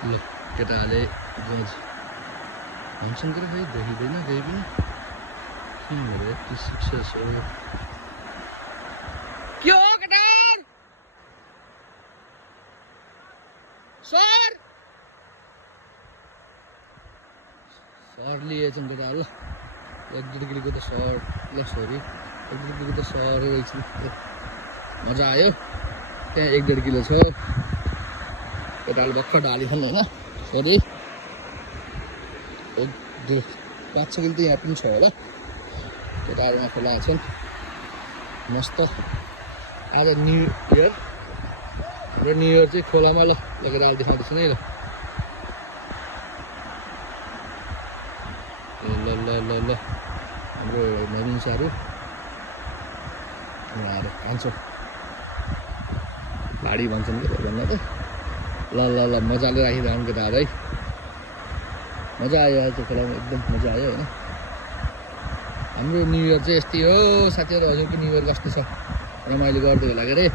ल केटाले गज भन्छन् कि खै देखिँदैन केही पनि के हो यति सक्सेस हो के हो केटा सर सर लिएछन् केटा ल एक डेढ किलोको त सर ल सरी एक डेढ किलोको त सर रहेछ मजा आयो त्यहाँ एक डेढ किलो छ केटाले भर्खर ढाली खानु होइन सरी 5-6 किलो त यहाँ पनि छ होला केटाहरूमा खोला छन् मस्त आज न्यु इयर र न्यु इयर चाहिँ खोलामा ल लगेर अहिले देखाउँदैछु नि ल ल ल ल ल हाम्रो नवीन सारू उहाँहरू खान्छौँ भाडी भन्छन् कि भन्दा त ल ल ल मजाले राखिरहनु केटाहरू है मजा आयो आज खोलामा एकदम मजा आयो होइन हाम्रो न्यु इयर चाहिँ यस्तै हो साथीहरू हजुरको न्यु इयर कस्तो छ रमाइलो गर्दै होला के अरे